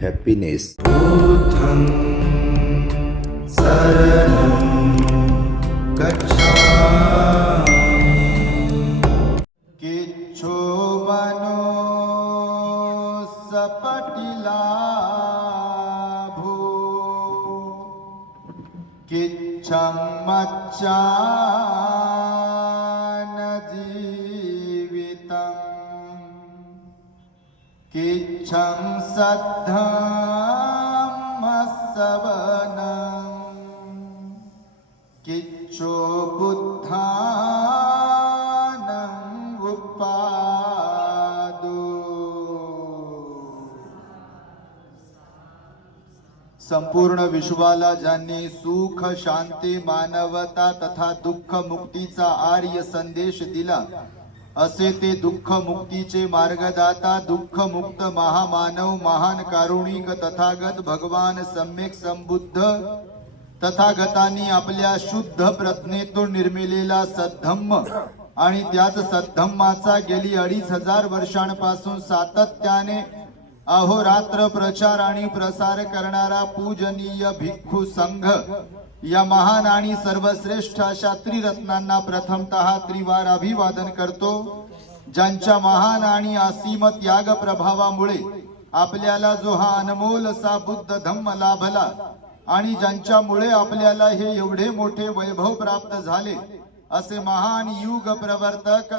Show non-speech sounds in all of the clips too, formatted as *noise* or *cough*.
happiness. किच्छो किच्छो बुद्धानं उपादो संपूर्ण विश्वाला ज्यांनी सुख शांती मानवता तथा दुःख मुक्तीचा आर्य संदेश दिला. असे ते दुःख मुक्तीचे मार्गदाता दुःख मुक्त महामानव महान कारुणिक तथागत भगवान सम्यक संबुद्ध तथागतांनी आपल्या शुद्ध प्रज्ञेतून निर्मिलेला सद्धम्म. आणि त्याच सद्धम्माचा गेली अडीच हजार वर्षांपासून सातत्याने अहोरात्र प्रचार आणि प्रसार करणारा पूजनीय भिक्खू संघ. या महान आणि सर्वश्रेष्ठ अशा त्रिरत्नांना प्रथमतः त्रिवार अभिवादन करतो ज्यांच्या महान आणि असीम त्याग प्रभावामुळे आपल्याला जो हा अनमोल असा बुद्ध धम्म लाभला आणि ज्यांच्यामुळे आपल्याला हे एवढे मोठे वैभव प्राप्त झाले असे महान युग प्रवर्तक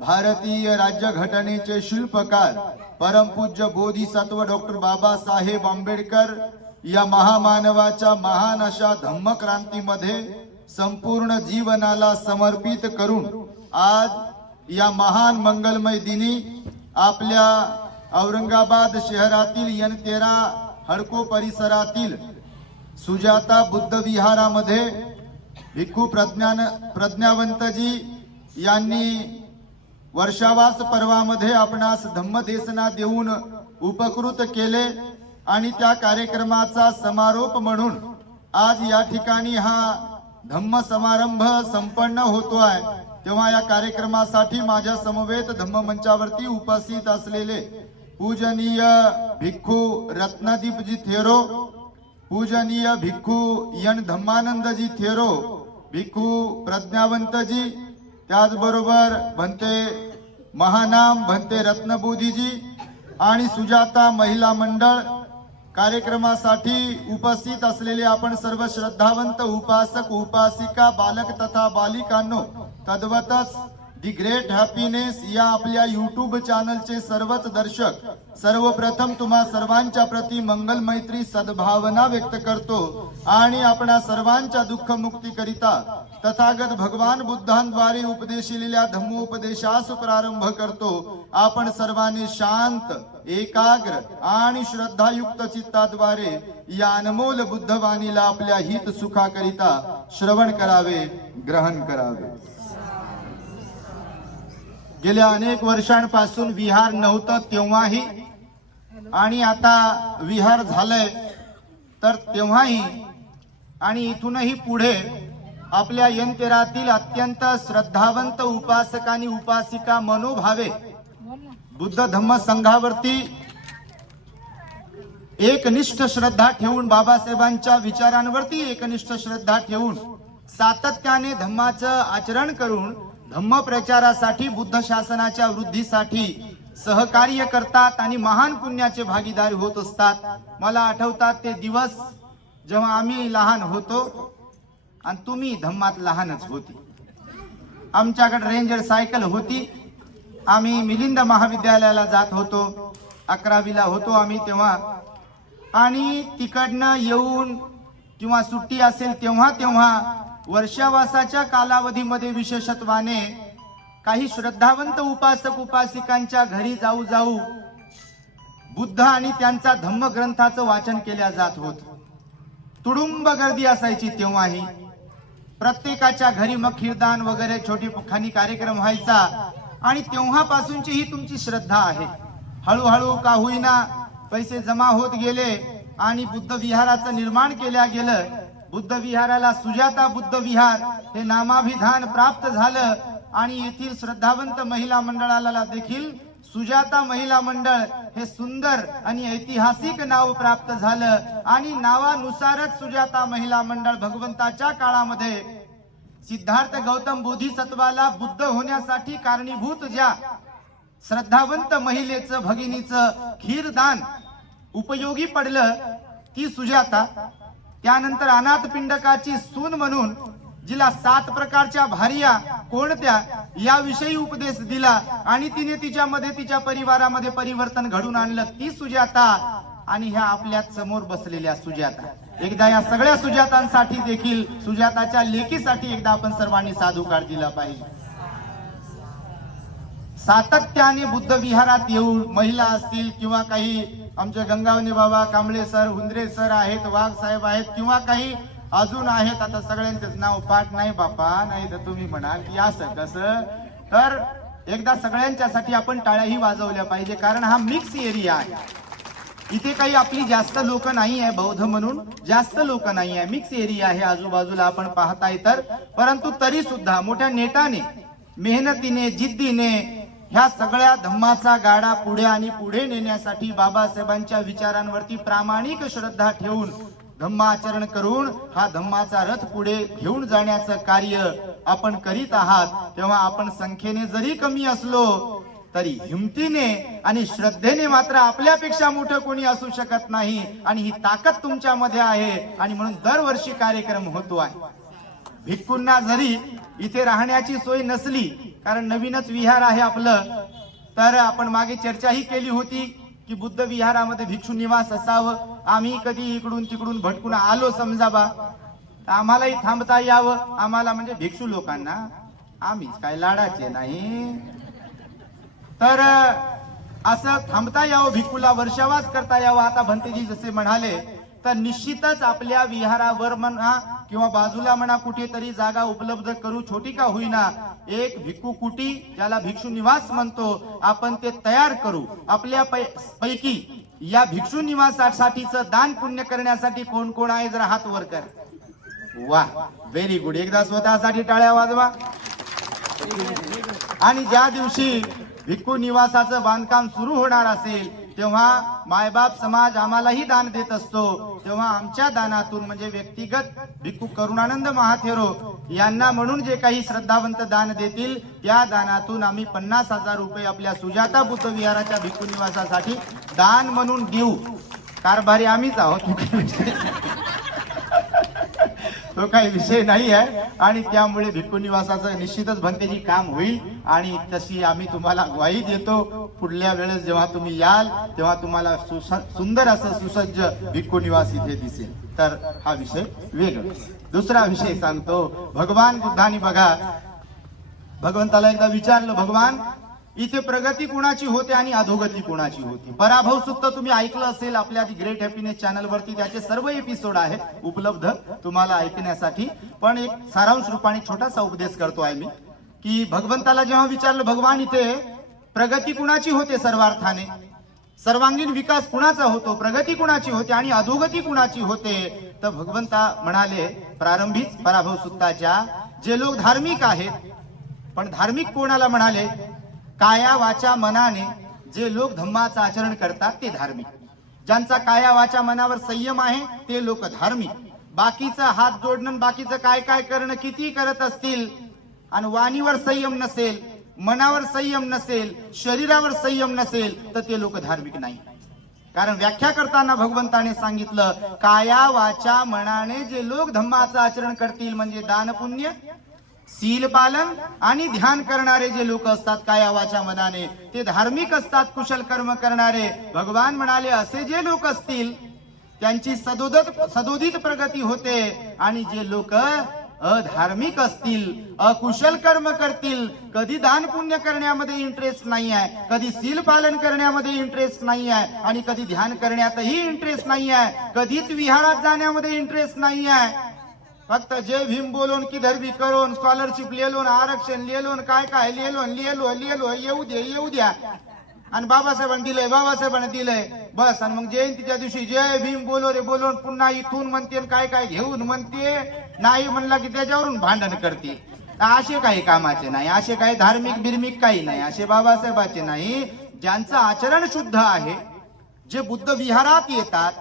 भारतीय राज्यघटनेचे शिल्पकार परमपूज्य बोधिसत्व डॉक्टर बाबासाहेब आंबेडकर या महामानवाच्या महान अशा धम्मक्रांतीमध्ये संपूर्ण जीवनाला समर्पित करून आज या महान मंगलमय दिनी आपल्या औरंगाबाद शहरातील यन तेरा हडको परिसरातील सुजाता बुद्ध विहारामध्ये भिक्खू प्रज्ञान प्रज्ञावंतजी यांनी वर्षावास पर्वामध्ये आपणास धम्मदेसना देऊन उपकृत केले आणि त्या कार्यक्रमाचा समारोप म्हणून आज या ठिकाणी हा धम्म समारंभ संपन्न होतो आहे तेव्हा या कार्यक्रमासाठी माझ्या समवेत धम्म मंचावरती उपस्थित असलेले पूजनीय भिक्खू रत्नदीपजी थेरो पूजनीय भिक्खू यन धम्मानंदजी थेरो भिक्खू प्रज्ञावंतजी त्याचबरोबर भंते महानाम भंते रत्नबोधीजी आणि सुजाता महिला मंडळ कार्यक्रमासाठी उपस्थित असलेले आपण सर्व श्रद्धावंत उपासक उपासिका बालक तथा बालिकांनो तद्वतच दी ग्रेट हॅपीनेस या आपल्या युट्यूब चॅनलचे सर्वच दर्शक सर्वप्रथम तुम्हा सर्वांच्या प्रती मंगल मैत्री सद्भावना व्यक्त करतो आणि आपणा सर्वांच्या दुःख मुक्ती करिता तथागत भगवान बुद्धांद्वारे उपदेशिलेल्या धम्मोपदेशास प्रारंभ करतो. आपण सर्वांनी शांत एकाग्र आणि श्रद्धायुक्त चित्ताद्वारे या अनमोल बुद्धवाणीला आपल्या हित सुखाकरिता श्रवण करावे ग्रहण करावे. गेल्या अनेक वर्षांपासून विहार नव्हतं तेव्हाही. आणि आता विहार झालंय तर तेव्हाही. आणि इथूनही पुढे आपल्या यंतेरातील अत्यंत श्रद्धावंत उपासक आणि उपासिका मनोभावे बुद्ध धम्म संघावरती एकनिष्ठ श्रद्धा ठेवून बाबासाहेबांच्या विचारांवरती एकनिष्ठ श्रद्धा ठेवून सातत्याने धम्माचं आचरण करून धम्म प्रचारासाठी बुद्ध शासनाच्या वृद्धीसाठी सहकार्य करतात आणि महान पुण्याचे भागीदार होत असतात. मला आठवतात ते दिवस जेव्हा आम्ही लहान होतो आणि तुम्ही धम्मात लहानच होती. आमच्याकडे रेंजर सायकल होती. आम्ही मिलिंद महाविद्यालयाला जात होतो. अकरावीला होतो आम्ही तेव्हा. आणि तिकडनं येऊन किंवा सुट्टी असेल तेव्हा तेव्हा वर्षावासाच्या कालावधीमध्ये विशेषत्वाने काही श्रद्धावंत उपासक उपासिकांच्या घरी जाऊ जाऊ बुद्ध आणि त्यांचा धम्म ग्रंथाचं वाचन केल्या जात होत. तुडुंब गर्दी असायची तेव्हाही. प्रत्येकाच्या घरी मग खीरदान वगैरे छोटी खानी कार्यक्रम व्हायचा आणि तेव्हापासूनची ही तुमची श्रद्धा आहे. हळूहळू का होईना पैसे जमा होत गेले आणि बुद्ध विहाराचं निर्माण केल्या गेलं बुद्ध विहाराला सुजाता बुद्ध विहार हे नामाभिधान प्राप्त झालं आणि येथील श्रद्धावंत महिला मंडळाला देखील सुजाता महिला मंडळ हे सुंदर आणि ऐतिहासिक नाव प्राप्त झालं. आणि नावानुसारच सुजाता महिला मंडळ भगवंताच्या काळामध्ये सिद्धार्थ गौतम बोधिसत्वाला बुद्ध होण्यासाठी कारणीभूत ज्या श्रद्धावंत महिलेचं भगिनीचं खीरदान उपयोगी पडलं ती सुजाता. त्यानंतर अनाथ पिंडकाची सून म्हणून जिला सात प्रकारच्या भार्या कोणत्या याविषयी उपदेश दिला आणि तिने तिच्यामध्ये तिच्या परिवारामध्ये परिवर्तन घडून आणलं ती सुजाता आणि ह्या आपल्यासमोर बसलेल्या सुजाता. एकदा या सगळ्या सुजातांसाठी देखील सुजाताच्या लेखीसाठी एकदा आपण सर्वांनी साधुकार दिला पाहिजे. सातत्याने बुद्ध विहारात येऊन महिला असतील किंवा काही आमचे गंगावने बाबा कांबळे सर हुंद्रे सर आहेत वाघ साहेब आहेत किंवा काही अजून आहेत. आता सगळ्यांचेच नाव पाठ नाही बापा नाही तर तुम्ही म्हणाल की असं कसं? तर एकदा सगळ्यांच्यासाठी आपण टाळ्याही वाजवल्या पाहिजे कारण हा मिक्स एरिया आहे. इथे काही आपली जास्त लोक नाही आहे बौद्ध म्हणून. जास्त लोक नाही आहे. मिक्स एरिया आहे आजूबाजूला आपण पाहताय तर. परंतु तरी सुद्धा मोठ्या नेटाने मेहनतीने जिद्दीने ह्या सगळ्या धम्माचा गाडा पुढे आणि पुढे नेण्यासाठी बाबासाहेबांच्या विचारांवरती प्रामाणिक श्रद्धा ठेवून धम्माचरण करून हा धम्माचा रथ पुढे घेऊन जाण्याचं कार्य आपण करीत आहात. तेव्हा आपण संख्येने जरी कमी असलो तरी हिमतीने आणि श्रद्धेने मात्र आपल्यापेक्षा मोठं कोणी असू शकत नाही. आणि ही ताकद तुमच्यामध्ये आहे. आणि म्हणून दरवर्षी कार्यक्रम होतो आहे. भिक्कूंना जरी इथे राहण्याची सोय नसली कारण नवीनच विहार आहे आपलं तर आपण मागे चर्चाही केली होती की बुद्ध विहारामध्ये भिक्षू निवास असावं. आम्ही कधी इकडून तिकडून भटकून आलो समजा बा तर आम्हालाही थांबता यावं. आम्हाला म्हणजे भिक्षू लोकांना आम्हीच काय लाडाचे नाही. तर असं थांबता यावं भिक्खूला वर्षावास करता यावं. आता भंतेजी जसे म्हणाले तर निश्चितच आपल्या विहारावर म्हणा किंवा बाजूला म्हणा कुठेतरी जागा उपलब्ध करू छोटी का होईना एक भिक्खू कुटी ज्याला भिक्षू निवास म्हणतो आपण ते तयार करू. आपल्या पै- पैकी या भिक्षू निवासासाठीच दान पुण्य करण्यासाठी कोण कोण आहे? जरा हात वर कर. वा व्हेरी गुड एकदा स्वतःसाठी टाळ्या वाजवा. आणि ज्या दिवशी भिक्खू निवासाचं बांधकाम सुरू होणार असेल तेव्हा मायबाप समाज आम्हालाही दान देत असतो. तेव्हा आमच्या दानातून म्हणजे व्यक्तिगत भिक्खू करुणानंद महाथेरो यांना म्हणून जे काही श्रद्धावंत दान देतील त्या दानातून आम्ही पन्नास हजार रुपये आपल्या सुजाता बुद्ध विहाराच्या भिक्खू निवासासाठी दान म्हणून देऊ. कारभारी आम्हीच आहोत. तो काही विषय नाही आहे. आणि त्यामुळे भिक्खू निवासाचं निश्चितच भंतेजी काम होईल. आणि तशी आम्ही तुम्हाला ग्वाही देतो. पुढल्या वेळेस जेव्हा तुम्ही याल तेव्हा तुम्हाला सुस- सुंदर असं सुसज्ज भिक्खू निवास इथे दिसेल. तर हा विषय वेगळा. दुसरा विषय सांगतो. भगवान बुद्धाने बघा. भगवंताला एकदा विचारलं भगवान इथे प्रगती कुणाची होते आणि अधोगती कुणाची होती? पराभव सुद्धा तुम्ही ऐकलं असेल आपल्या ग्रेट हॅपीनेस चॅनल वरती त्याचे सर्व एपिसोड आहेत उपलब्ध तुम्हाला ऐकण्यासाठी. पण एक सारांश रूपाने छोटासा उपदेश करतो आहे मी की भगवंताला जेव्हा विचारलं भगवान इथे प्रगती कुणाची होते सर्वार्थाने? सर्वांगीण विकास कुणाचा होतो? प्रगती कुणाची होते आणि अधोगती कुणाची होते? तर भगवंता म्हणाले प्रारंभीच पराभव सुत्ताच्या जे लोक धार्मिक आहेत. पण धार्मिक कोणाला म्हणाले? काया वाचा मनाने जे लोक धम्माचं आचरण करतात ते धार्मिक. ज्यांचा काया वाचा मनावर संयम आहे ते लोक धार्मिक. बाकीचं हात जोडणं बाकीचं काय काय करणं किती करत असतील? आणि वाणीवर संयम नसेल मनावर संयम नसेल शरीरावर संयम नसेल तर ते लोक धार्मिक नाही. कारण व्याख्या करताना भगवंताने सांगितलं काया वाचा मनाने जे लोक धम्माचं आचरण करतील म्हणजे दानपुण्य सील पालन आणि ध्यान करणारे जे लोक असतात काया वाचा मनाने ते धार्मिक असतात कुशल कर्म करणारे. भगवान म्हणाले असे जे लोक असतील त्यांची सदोदत सदोदित प्रगती होते. आणि जे लोक अधार्मिक असतील अकुशल कर्म करतील कधी दान पुण्य करण्यामध्ये इंटरेस्ट नाही आहे कधी सील पालन करण्यामध्ये इंटरेस्ट नाही आहे आणि कधी ध्यान करण्यातही इंटरेस्ट नाही आहे कधीच विहारात जाण्यामध्ये इंटरेस्ट नाही आहे फक्त जय भीम बोलून किधर भी करून स्कॉलरशिप लिहिलो आरक्षण लिहिलो काय काय लिहिलो लिहिलो लिहिलो येऊ दे येऊ द्या. आणि बाबासाहेबांनी दिलंय बाबासाहेबांनी दिलंय. बस आणि मग जयंतीच्या दिवशी जय भीम बोलो रे बोलून पुन्हा इथून म्हणते आणि काय काय घेऊन म्हणते नाही म्हणला की त्याच्यावरून भांडण करते. असे काही कामाचे नाही असे काही धार्मिक बिर्मिक काही नाही असे बाबासाहेबाचे नाही. ज्यांचं आचरण शुद्ध आहे जे बुद्ध विहारात येतात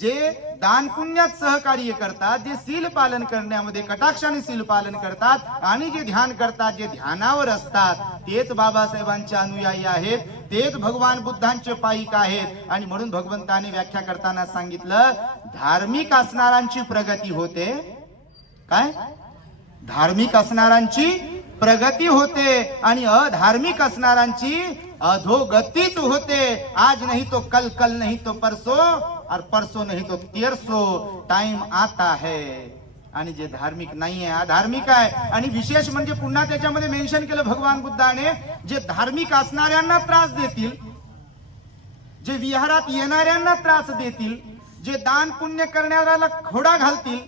जे दानपुण्यात सहकार्य करतात जे सील पालन करण्यामध्ये कटाक्षाने सील पालन करतात आणि जे ध्यान करतात जे ध्यानावर असतात तेच बाबासाहेबांचे अनुयायी आहेत तेच भगवान बुद्धांचे पाईक आहेत. आणि म्हणून भगवंताने व्याख्या करताना सांगितलं धार्मिक असणाऱ्यांची प्रगती होते. काय? धार्मिक असणाऱ्यांची प्रगती होते आणि अधार्मिक असणाऱ्यांची अधोगतीच होते. आज नाही तो कल कल नाही तो परसो और परसो नहीं तो तेरसो टाइम आता है। आणि जे धार्मिक नाही आहे अधार्मिक आहे आणि विशेष म्हणजे पुन्हा त्याच्यामध्ये मेन्शन केलं भगवान बुद्धाने जे धार्मिक असणाऱ्यांना त्रास देतील जे विहारात येणाऱ्यांना त्रास देतील जे दान पुण्य करणाऱ्याला खोडा घालतील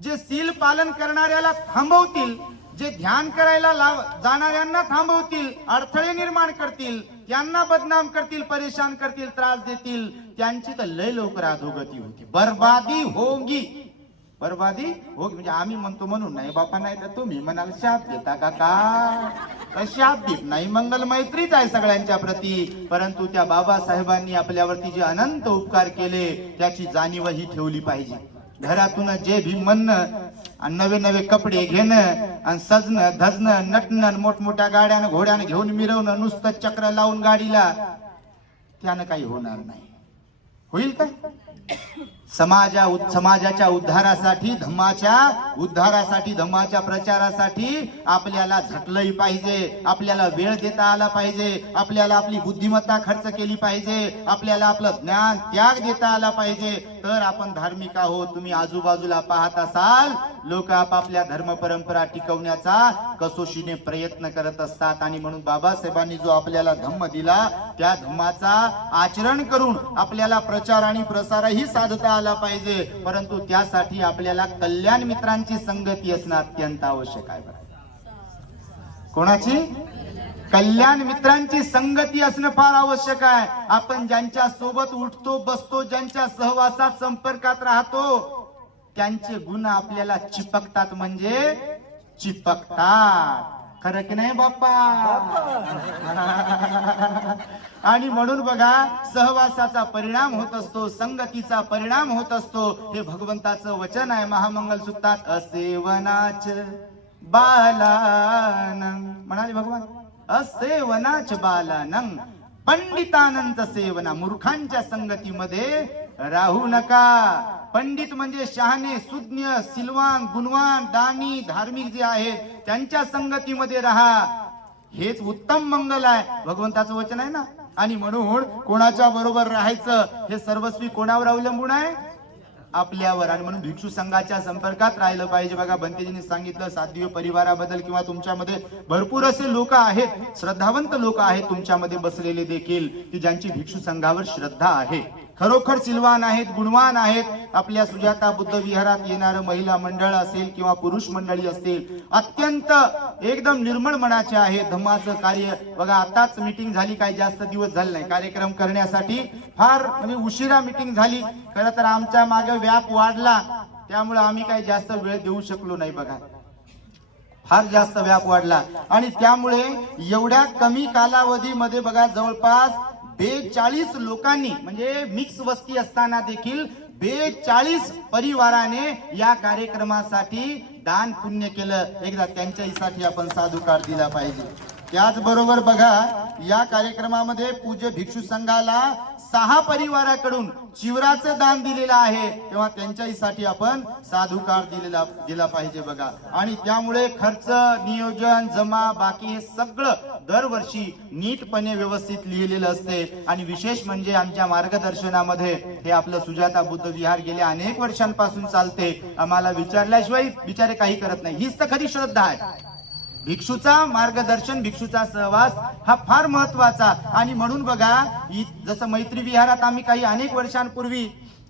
जे सील पालन करणाऱ्याला थांबवतील जे ध्यान करायला लाव जाणाऱ्यांना थांबवतील अडथळे निर्माण करतील त्यांना बदनाम करतील परेशान करतील त्रास देतील. त्यांची तर लय लवकर अधोगती होती. बर्बादी होगी. बर्बादी हो म्हणजे आम्ही म्हणतो म्हणून नाही बापा नाही तर तुम्ही म्हणाल शाप देता का का? शाप देत नाही. मंगल मैत्रीच आहे सगळ्यांच्या प्रती. परंतु त्या बाबासाहेबांनी आपल्यावरती जे अनंत उपकार केले त्याची जाणीवही ठेवली पाहिजे. घरातून जे भी म्हणणं आणि नवे नवे कपडे घेणं आणि सजणं धजणं नटणं आणि मोठमोठ्या गाड्यानं घोड्यानं घेऊन मिरवणं नुसतं चक्र लावून गाडीला त्यानं काही होणार नाही. होईल का? समाजा उ समाजाच्या उद्धारासाठी धम्माच्या उद्धारासाठी धम्माच्या प्रचारासाठी आपल्याला झटलंही पाहिजे आपल्याला वेळ देता आला पाहिजे आपल्याला आपली बुद्धिमत्ता खर्च केली पाहिजे आपल्याला आपलं ज्ञान त्याग देता आला पाहिजे. तर आपण धार्मिक आहोत. तुम्ही आजूबाजूला पाहत असाल लोक आपापल्या धर्म परंपरा टिकवण्याचा कसोशीने प्रयत्न करत असतात. आणि म्हणून बाबासाहेबांनी जो आपल्याला धम्म दिला त्या धम्माचा आचरण करून आपल्याला प्रचार आणि प्रसारही साधता आला पाहिजे. परंतु त्यासाठी आपल्याला कल्याण मित्रांची संगती असणं अत्यंत आवश्यक आहे कोणाची? कल्याण मित्रांची संगती असणं फार आवश्यक आहे. आपण ज्यांच्या सोबत उठतो बसतो ज्यांच्या सहवासात संपर्कात राहतो त्यांचे गुण आपल्याला चिपकतात म्हणजे चिपकतात. खरं की नाही बाप्पा? *laughs* आणि म्हणून बघा सहवासाचा परिणाम होत असतो संगतीचा परिणाम होत असतो. हे भगवंताचं वचन आहे महामंगल सुक्तात असेवनाच बालानंग म्हणाले भगवान. असेवनाच बालानं. पंडितानंत सेवना मूर्खांच्या संगतीमध्ये राहू नका. पंडित म्हणजे शहाणे सुज्ञ सिलवान गुणवान दानी धार्मिक जे आहेत त्यांच्या संगतीमध्ये राहा. हेच उत्तम मंगल आहे. भगवंताचं वचन आहे ना? आणि म्हणून कोणाच्या बरोबर राहायचं हे सर्वस्वी कोणावर अवलंबून आहे? आपल्यावर आणि म्हणून भिक्षू संघाच्या संपर्कात राहिलं पाहिजे. बघा बंतेजींनी सांगितलं साध्य परिवाराबद्दल किंवा तुमच्यामध्ये भरपूर असे लोक आहेत श्रद्धावंत लोक आहेत तुमच्यामध्ये बसलेले देखील की ज्यांची भिक्षू संघावर श्रद्धा आहे. खरोखर सिलवान आहेत गुणवान आहेत. आपल्या सुजाता बुद्ध विहारात येणारं महिला मंडळ असेल किंवा पुरुष मंडळी असतील अत्यंत एकदम निर्मळ मनाचे आहे. धम्माचं कार्य बघा आताच मिटिंग झाली काही जास्त दिवस झाले नाही. कार्यक्रम करण्यासाठी फार म्हणजे उशिरा मिटिंग झाली. खरं तर आमच्या मागे व्याप वाढला. त्यामुळे आम्ही काही जास्त वेळ देऊ शकलो नाही बघा. फार जास्त व्याप वाढला. आणि त्यामुळे एवढ्या कमी कालावधीमध्ये बघा जवळपास बेचाळीस लोकांनी म्हणजे मिक्स वस्ती असताना देखील बेचाळीस परिवाराने या कार्यक्रमासाठी दान पुण्य केलं. एकदा त्यांच्यासाठी आपण साधुकार दिला पाहिजे. त्याचबरोबर बघा या कार्यक्रमामध्ये पूज्य भिक्षू संघाला सहा परिवाराकडून चिवराचं दान दिलेलं आहे. तेव्हा त्यांच्यासाठी आपण साधुकार दिलेला दिला पाहिजे बघा. आणि त्यामुळे खर्च नियोजन जमा बाकी हे सगळं दरवर्षी नीटपणे व्यवस्थित लिहिलेलं असते. आणि विशेष म्हणजे आमच्या मार्गदर्शनामध्ये हे आपलं सुजाता बुद्ध विहार गेल्या अनेक वर्षांपासून चालते. आम्हाला विचारल्याशिवाय बिचारे काही करत नाही. हीच तर खरी श्रद्धा आहे. भिक्षूचा मार्गदर्शन भिक्षूचा सहवास हा फार महत्त्वाचा आणि म्हणून बघा इ- जसं मैत्री विहारात आम्ही काही अनेक वर्षांपूर्वी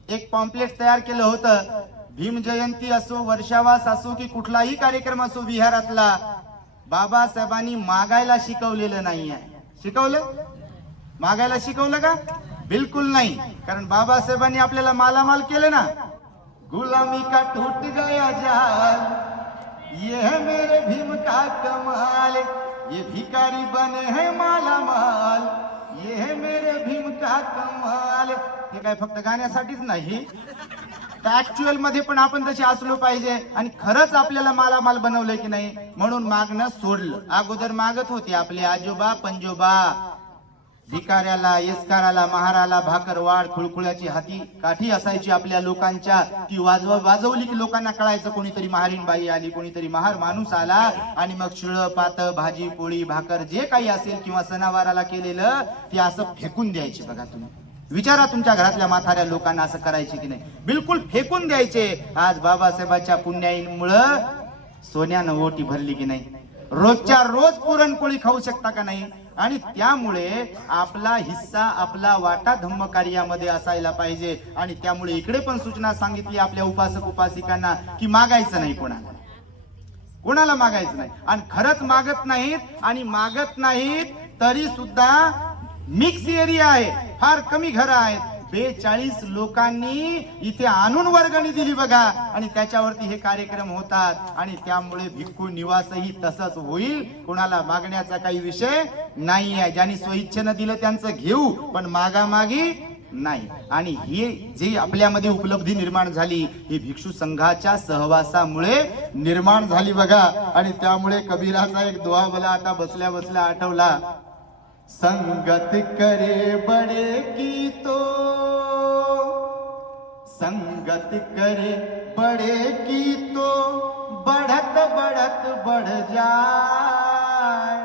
एक पॉम्पलेट तयार केलं होतं. भीम जयंती असो वर्षावास असो की कुठलाही कार्यक्रम असो विहारातला बाबासाहेबांनी मागायला शिकवलेलं नाही आहे शिकवलं? मागायला शिकवलं का? बिलकुल नाही. कारण बाबासाहेबांनी आपल्याला मालामाल केलं ना. गुलामी का टूट गया जाल? ये है मेरे भीम का कमाल ये भिकारी बने हैं माला माल ये मेरे भीम का कमाल। हे काय फक्त गाण्यासाठीच नाही ऍक्च्युअलमध्ये पण आपण तसे असलो पाहिजे. आणि खरंच आपल्याला मालामाल बनवलंय की नाही म्हणून मागणं सोडलं. अगोदर मागत होते आपले आजोबा पंजोबा. भिकाऱ्याला येसकाराला महाराला भाकर वाढ खुळखुळ्याची हाती काठी असायची आपल्या लोकांच्या. ती वाजव वाजवली की लोकांना कळायचं कोणीतरी महारीन बाई आली कोणीतरी महार माणूस आला. आणि मग शिळ पात भाजी पोळी भाकर जे काही असेल किंवा सणावाराला केलेलं ते असं फेकून द्यायचे बघा तुम्ही. विचारा तुमच्या घरातल्या म्हाताऱ्या लोकांना असं करायचे की नाही. बिलकुल फेकून द्यायचे. आज बाबासाहेबांच्या पुण्याईमुळं सोन्यानं ओटी भरली की नाही? रोजच्या रोज पुरणपोळी खाऊ शकता का नाही? आणि त्यामुळे आपला हिस्सा आपला वाटा धम्म कार्यामध्ये असायला पाहिजे. आणि त्यामुळे इकडे पण सूचना सांगितली आपल्या उपासक उपासिकांना की मागायचं नाही कोणाला. कोणाला मागायचं नाही? आणि खरंच मागत नाहीत आणि मागत नाहीत तरी सुद्धा मिक्स एरिया आहे. फार कमी घरं आहेत. बेचाळीस लोकांनी इथे आणून वर्गणी दिली बघा. आणि त्याच्यावरती हे कार्यक्रम होतात. आणि त्यामुळे भिक्खू निवासही तसंच होईल. कोणाला मागण्याचा काही विषय नाही आहे ज्यांनी स्वइच्छेनं दिलं त्यांचं घेऊ पण मागामागी नाही. आणि ही जी आपल्यामध्ये उपलब्धी निर्माण झाली ही भिक्षू संघाच्या सहवासामुळे निर्माण झाली बघा. आणि त्यामुळे कबीराचा एक दुवा मला आता बसल्या बसल्या आठवला. संगत करे बड़े की तो संगत करे बड़े की तो बढ़त बढ़त बढ़ जाए।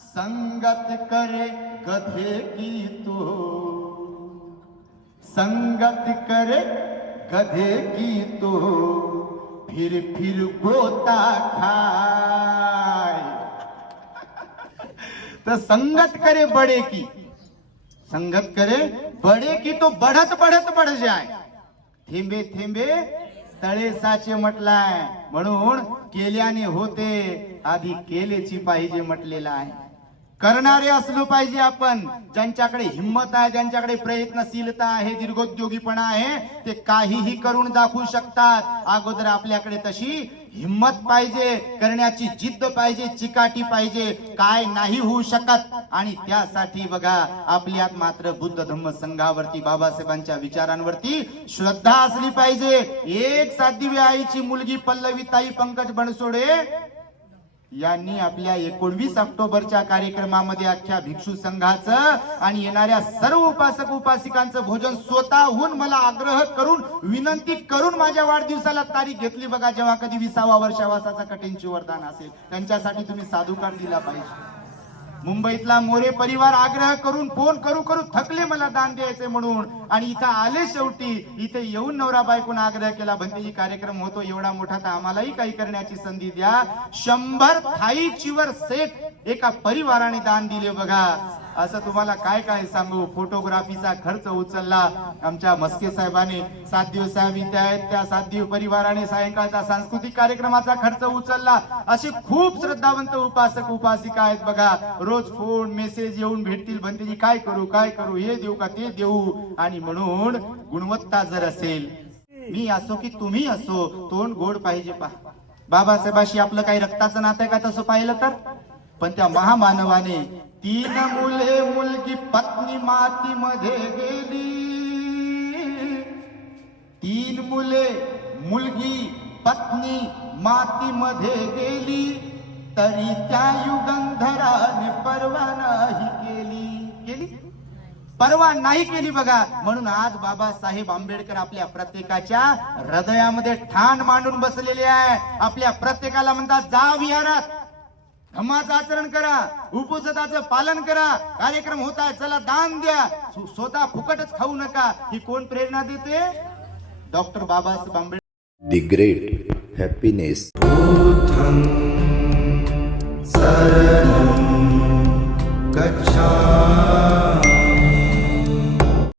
संगत करे गधे की तो संगत करे गधे की तो फिर फिर गोता खाए। तर संगत करे बड़े की। संगत करे बड़े की तो बढ़त बढ़त बढ़ जाय थेंबे थेंबे तळे साचे म्हटलाय। म्हणून केल्याने होते आधी केलेची पाहिजे म्हटलेलं आहे। करणारे असलो पाहिजे आपण. ज्यांच्याकडे हिंमत आहे ज्यांच्याकडे प्रयत्नशीलता आहे दीर्घोद्योगीपणा आहे ते काहीही करून दाखवू शकतात. अगोदर आपल्याकडे तशी हिंमत पाहिजे करण्याची जिद्द पाहिजे चिकाटी पाहिजे काय नाही होऊ शकत. आणि त्यासाठी बघा आपल्यात मात्र बुद्ध धम्म संघावरती बाबासाहेबांच्या विचारांवरती श्रद्धा असली पाहिजे. एक साध्वी आईची मुलगी पल्लवी ताई पंकज बनसोडे यांनी आपल्या एकोणवीस ऑक्टोबरच्या कार्यक्रमामध्ये अख्ख्या भिक्षू संघाचं आणि येणाऱ्या सर्व उपासक उपासिकांचं भोजन स्वतःहून मला आग्रह करून विनंती करून माझ्या वाढदिवसाला तारीख घेतली बघा जेव्हा कधी विसावा वर्षावासाचा कठीणची वरदान असेल. त्यांच्यासाठी तुम्ही साधुकार दिला पाहिजे. मुंबईतला मोरे परिवार आग्रह करून फोन करू करू थकले मला दान द्यायचे म्हणून. आणि इथं आले शेवटी. इथे येऊन नवरा बायकोन आग्रह केला भंतेजी कार्यक्रम होतो एवढा मोठा तर आम्हालाही काही करण्याची संधी द्या. शंभर थाई चिवर सेट एका परिवाराने दान दिले बघा. असं तुम्हाला काय काय सांगू? फोटोग्राफीचा खर्च उचलला. आमच्या मस्के साहेबांनी सात दिवस साहेब इथे आहेत त्या सात दिवस परिवाराने सायंकाळचा सांस्कृतिक कार्यक्रमाचा खर्च उचलला. अशी खूप श्रद्धावंत उपासक उपासिका आहेत बघा. रोज फोन मेसेज येऊन भेटतील भंतेजी काय करू काय करू? हे देऊ का ते देऊ? आणि म्हणून गुणवत्ता जर असेल मी असो की तुम्ही असो तोंड गोड पाहिजे पहा. बाबासाहेबाशी आपलं काही रक्ताचं नातं आहे का तसं पाहिलं तर? पण त्या महामानवाने तीन मुले मुलगी पत्नी मातीमध्ये गेली. तीन मुले मुलगी पत्नी मातीमध्ये गेली. तरी त्या युगंधराने परवा नाही केली. केली? परवा नाही केली बघा. म्हणून आज बाबासाहेब आंबेडकर आपल्या प्रत्येकाच्या हृदयामध्ये ठाण मांडून बसलेले आहे आपल्या प्रत्येकाला म्हणतात जा विहारात धम्माचं आचरण करा उपसदाचं पालन करा कार्यक्रम होत आहे चला दान द्या. स्वतः फुकटच खाऊ नका. ही कोण प्रेरणा देते? Doctor Babasaheb Ambedkar. The great happiness गच्छा